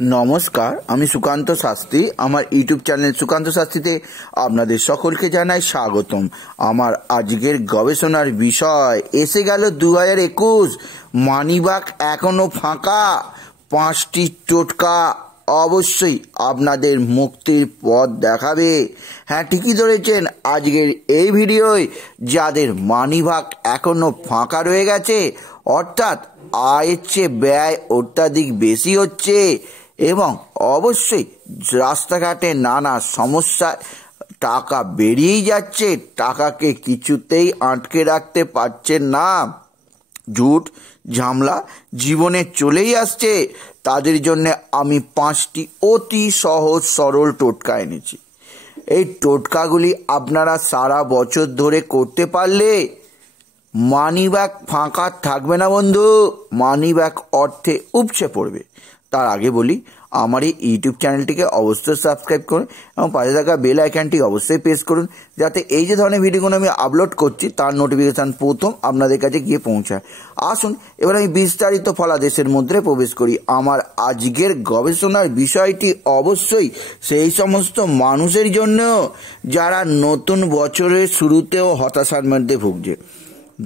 নমস্কার, আমি সুকান্ত শাস্ত্রী। আমার ইউটিউব চ্যানেল সুকান্ত শাস্ত্রীতে আপনাদের সকলকে জানাই স্বাগতম। আমার আজকের গবেষণার বিষয় এসে গেল 2021। মানিব্যাগ এখনো ফাঁকা, 5টি টোটকা অবশ্যই আপনাদের মুক্তির পথ দেখাবে। হ্যাঁ, ঠিকই ধরেছেন। আজকের এই ভিডিওয় যাদের মানিব্যাগ এখনো ফাঁকা রয়ে গেছে, অর্থাৎ আয়ের চেয়ে ব্যয় অত্যাধিক বেশি হচ্ছে এবং অবশ্যই রাস্তাঘাটে নানা সমস্যায় টাকা বেরিয়েই যাচ্ছে, টাকাকে কিছুতেই আটকে রাখতে পারছেন না, ঝুট ঝামেলা জীবনে চলেই আসছে, তাদের জন্য আমি 5টি অতি সহজ সরল টোটকা এনেছি। এই টোটকাগুলি আপনারা সারা বছর ধরে করতে পারলে মানিব্যাগ ফাঁকা থাকবে না বন্ধু, মানিব্যাগ অর্থে উপচে পড়বে। তার আগে বলি, আমার এই ইউটিউব চ্যানেলটিকে অবশ্যই সাবস্ক্রাইব করুন এবং পাশে থাকা বেল আইকনটি অবশ্যই প্রেস করুন, যাতে এই যে ধরনের ভিডিওগুলো আমি আপলোড করছি তার নোটিফিকেশান প্রথম আপনাদের কাছে গিয়ে পৌঁছায়। আসুন এবার আমি বিস্তারিত ফলাদেশের মধ্যে প্রবেশ করি। আমার আজকের গবেষণার বিষয়টি অবশ্যই সেই সমস্ত মানুষের জন্য যারা নতুন বছরের শুরুতেও হতাশার মধ্যে ভুগছে,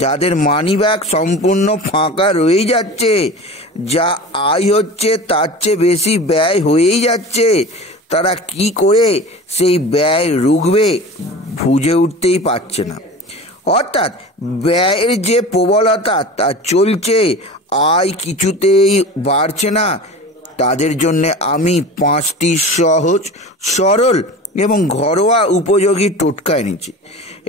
যাদের মানিব্যাগ সম্পূর্ণ ফাঁকা রয়েই যাচ্ছে, যা আয় হচ্ছে তার চেয়ে বেশি ব্যয় হয়েই যাচ্ছে, তারা কি করে সেই ব্যয় রুখবে বুঝে উঠতেই পারছে না। অর্থাৎ ব্যয়ের যে প্রবলতা তা চলছে, আয় কিছুতেই বাড়ছে না, তাদের জন্য আমি 5টি সহজ সরল এবং ঘরোয়া উপযোগী টোটকা এনেছি।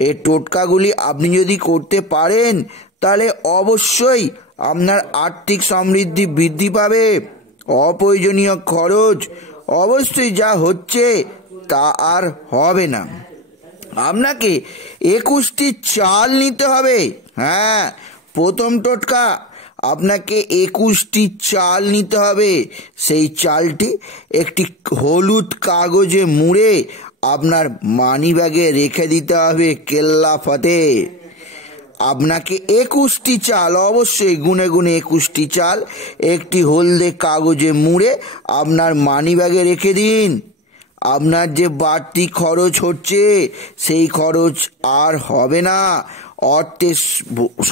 এই টোটকাগুলি আপনি যদি করতে পারেন তাহলে অবশ্যই আপনার আর্থিক সমৃদ্ধি বৃদ্ধি পাবে, অপ্রয়োজনীয় খরচ অবশ্যই যা হচ্ছে তা আর হবে না। আপনাকে 21টি চাল নিতে হবে। হ্যাঁ, প্রথম টোটকা, আপনাকে 21টি চাল নিতে হবে। সেই চালটি একটি হলুদ কাগজে মুড়ে আপনার মানিব্যাগে রেখে দিতে হবে কেল্লা ফতে। আপনাকে 21টি চাল, অবশ্যই গুনে গুনে 21টি চাল একটি হলদে কাগজে মুড়ে আপনার মানিব্যাগে রেখে দিন। আপনার যে বাড়তি খরচ হচ্ছে সেই খরচ আর হবে না, অর্থের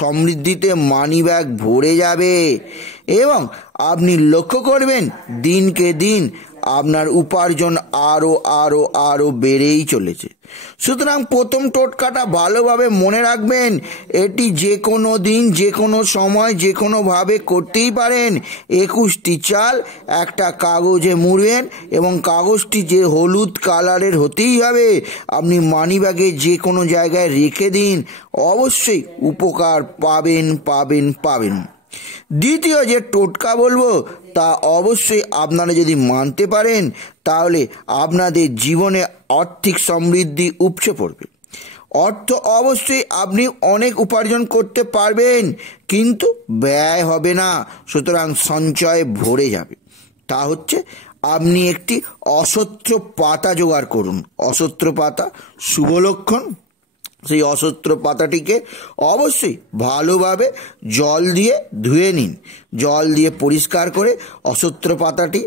সমৃদ্ধিতে মানিব্যাগ ভরে যাবে এবং আপনি লক্ষ্য করবেন দিনকে দিন আপনার উপার্জন আরও আরও আরও বেড়েই চলেছে। সুতরাং প্রথম টোটকাটা ভালোভাবে মনে রাখবেন। এটি যে কোনো দিন, যে কোনো সময়, যে কোনোভাবে করতেই পারেন। 21টি চাল একটা কাগজে মুড়বেন এবং কাগজটি যে হলুদ কালারের হতেই হবে। আপনি মানিব্যাগে যে কোনো জায়গায় রেখে দিন, অবশ্যই উপকার পাবেন পাবেন পাবেন। দ্বিতীয় যে টোটকা বলবো তা অবশ্যই আপনারা যদি মানতে পারেন তাহলে আপনাদের জীবনে আর্থিক সমৃদ্ধি উপচে পড়বে। অর্থ অবশ্যই আপনি অনেক উপার্জন করতে পারবেন, কিন্তু ব্যয় হবে না, সুতরাং সঞ্চয় ভরে যাবে। তা হচ্ছে আপনি একটি অশ্বত্থ পাতা জোগাড় করুন। অশ্বত্থ পাতা শুভ লক্ষণ। সেই অশ্বত্থ পাতাটিকে অবশ্যই ভালোভাবে জল দিয়ে ধুয়ে নিন। জল দিয়ে পরিষ্কার করে অশ্বত্থ পাতাটি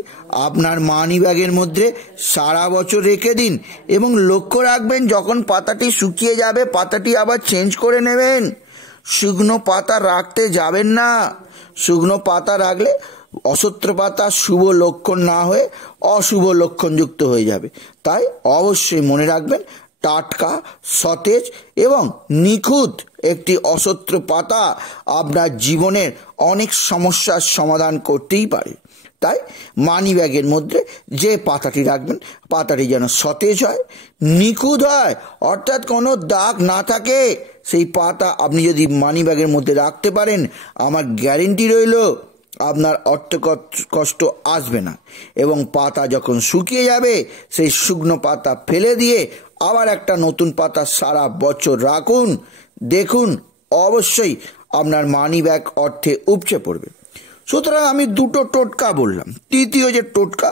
আপনার মানিব্যাগের মধ্যে সারা বছর রেখে দিন এবং লক্ষ্য রাখবেন যখন পাতাটি শুকিয়ে যাবে পাতাটি আবার চেঞ্জ করে নেবেন। শুকনো পাতা রাখতে যাবেন না। শুকনো পাতা রাখলে অশ্বত্থ পাতা শুভ লক্ষণ না হয়ে অশুভ লক্ষণযুক্ত হয়ে যাবে। তাই অবশ্যই মনে রাখবেন, টাটকা, সতেজ এবং নিখুঁত একটি অশ্বত্থ পাতা আপনার জীবনের অনেক সমস্যার সমাধান করতেই পারে। তাই মানিব্যাগের মধ্যে যে পাতাটি রাখবেন, পাতাটি যেন সতেজ হয়, নিখুঁত হয়, অর্থাৎ কোনো দাগ না থাকে। সেই পাতা আপনি যদি মানিব্যাগের মধ্যে রাখতে পারেন, আমার গ্যারেন্টি রইল আপনার অর্থ কষ্ট আসবে না। এবং পাতা যখন শুকিয়ে যাবে সেই শুকনো পাতা ফেলে দিয়ে আবার একটা নতুন পাতা সারা বছর রাখুন, দেখুন অবশ্যই আপনার মানিব্যাগ অর্থে উপচে পড়বে। সুতরাং আমি 2টো টোটকা বললাম। তৃতীয় যে টোটকা,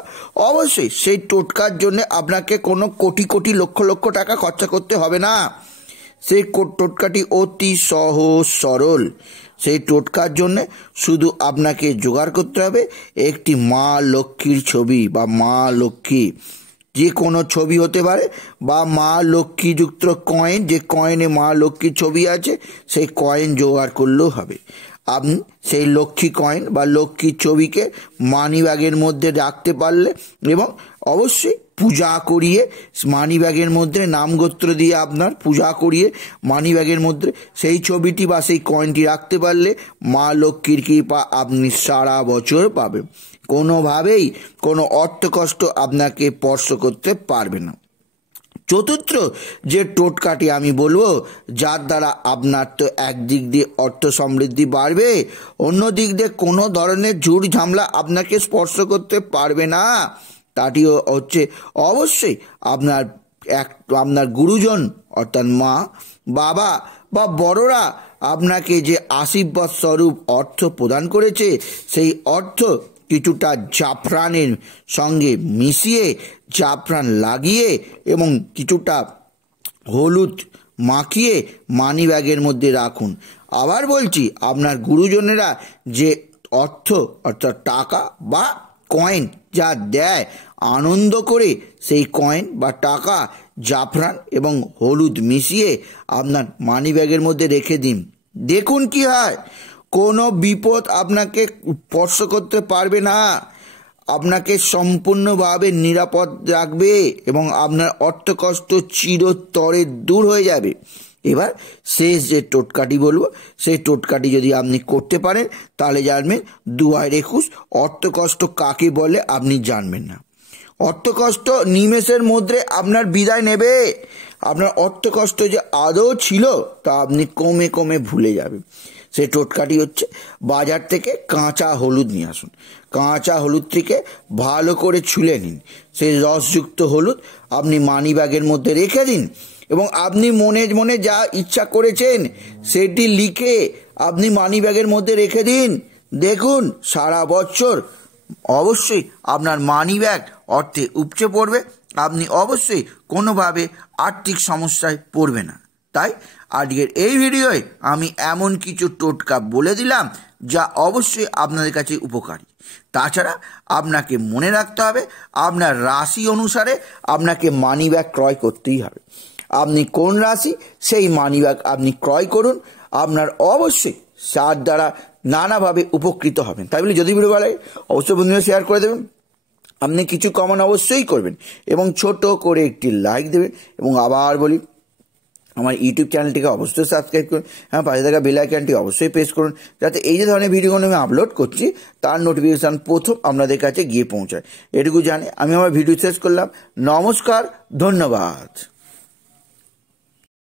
অবশ্যই সেই টোটকার জন্য আপনাকে কোনো কোটি কোটি লক্ষ লক্ষ টাকা খরচা করতে হবে না। সেই টোটকাটি অতি সহজ সরল। সেই টোটকার জন্য শুধু আপনাকে জোগাড় করতে হবে একটি মা লক্ষ্মীর ছবি বা মা লক্ষ্মী, যে কোনো ছবি হতে পারে, বা মা লক্ষ্মীযুক্ত কয়েন, যে কয়েনে মা লক্ষ্মীর ছবি আছে সেই কয়েন জোগাড় করলেও হবে। আপনি সেই লক্ষ্মী কয়েন বা লক্ষ্মীর ছবিকে মানি ব্যাগের মধ্যে রাখতে পারলে এবং অবশ্যই পূজা করিয়ে মানি ব্যাগের মধ্যে নামগোত্র দিয়ে আপনার পূজা করিয়ে মানি ব্যাগের মধ্যে সেই ছবিটি বা সেই কয়েনটি রাখতে পারলে মা লক্ষ্মীর কৃপা আপনি সারা বছর পাবেন। কোনোভাবেই কোনো অর্থকষ্ট আপনাকে স্পর্শ করতে পারবে না। চতুর্থ যে টোটকাটি আমি বলবো, যার দ্বারা আপনার তো একদিক দিয়ে অর্থ সমৃদ্ধি বাড়বে, অন্য দিক দিয়ে কোনো ধরনের ঝুট ঝামেলা আপনাকে স্পর্শ করতে পারবে না, তাটিও হচ্ছে অবশ্যই আপনার গুরুজন অর্থাৎ মা, বাবা বা বড়রা আপনাকে যে আশীর্বাদ স্বরূপ অর্থ প্রদান করেছে, সেই অর্থ কিছুটা জাফরানের সঙ্গে মিশিয়ে জাফরান লাগিয়ে এবং কিছুটা হলুদ মাখিয়ে মানি ব্যাগের মধ্যে রাখুন। আবার বলছি, আপনার গুরুজনেরা যে অর্থ অর্থাৎ টাকা বা কয়েন যা দেয়, আনন্দ করে সেই কয়েন বা টাকা জাফরান এবং হলুদ মিশিয়ে আপনার মানি ব্যাগের মধ্যে রেখে দিন। দেখুন কি হয়, কোনো বিপদ আপনাকে স্পর্শ করতে পারবে না, আপনাকে সম্পূর্ণভাবে নিরাপদ রাখবে এবং আপনার অর্থকষ্ট চিরতরে দূর হয়ে যাবে। এবার শেষ যে টোটকাটি বলবো, সেই টোটকাটি যদি আপনি করতে পারেন তাহলে জানবেন 2021 অর্থকষ্ট কাকে বলে আপনি জানবেন না। অর্থকষ্ট নিমেষের মধ্যে আপনার বিদায় নেবে। আপনার অর্থকষ্ট যে আদৌ ছিল তা আপনি কমে কমে ভুলে যাবেন। সেই টোটকাটি হচ্ছে, বাজার থেকে কাঁচা হলুদ নিয়ে আসুন, কাঁচা হলুদ থেকে ভালো করে ছুলে নিন, সেই রসযুক্ত হলুদ আপনি মানি ব্যাগের মধ্যে রেখে দিন এবং আপনি মনে মনে যা ইচ্ছা করেছেন সেটি লিখে আপনি মানি ব্যাগের মধ্যে রেখে দিন। দেখুন সারা বছর অবশ্যই আপনার মানি ব্যাগ অর্থে উপচে পড়বে, আপনি অবশ্যই কোনোভাবে আর্থিক সমস্যায় পড়বে না। তাই আজকের এই ভিডিওয় আমি এমন কিছু টোটকা বলে দিলাম যা অবশ্যই আপনাদের কাছে উপকারী। তাছাড়া আপনাকে মনে রাখতে হবে আপনার রাশি অনুসারে আপনাকে মানি ব্যাগ ক্রয় করতেই হবে। আপনি কোন রাশি সেই মানি ব্যাগ আপনি ক্রয় করুন, আপনার অবশ্যই তার দ্বারা নানাভাবে উপকৃত হবেন। তাই বলে যদি ভিডিও ভালো লাগে অবশ্যই বন্ধুরা শেয়ার করে দেবেন, আপনি কিছু কমেন্ট অবশ্যই করবেন এবং ছোট করে একটি লাইক দেবেন। এবং আবার বলি, আমার ইউটিউব চ্যানেলটিকে অবশ্যই সাবস্ক্রাইব করুন, হ্যাঁ পাশে থাকা বেল আইকনটি অবশ্যই প্রেস করুন, যাতে এই যে ধরনের ভিডিওগুলো আমি আপলোড করছি তার নোটিফিকেশান প্রথম আপনাদের কাছে গিয়ে পৌঁছায়। এটুকু জানে আমি আমার ভিডিও শেষ করলাম। নমস্কার, ধন্যবাদ।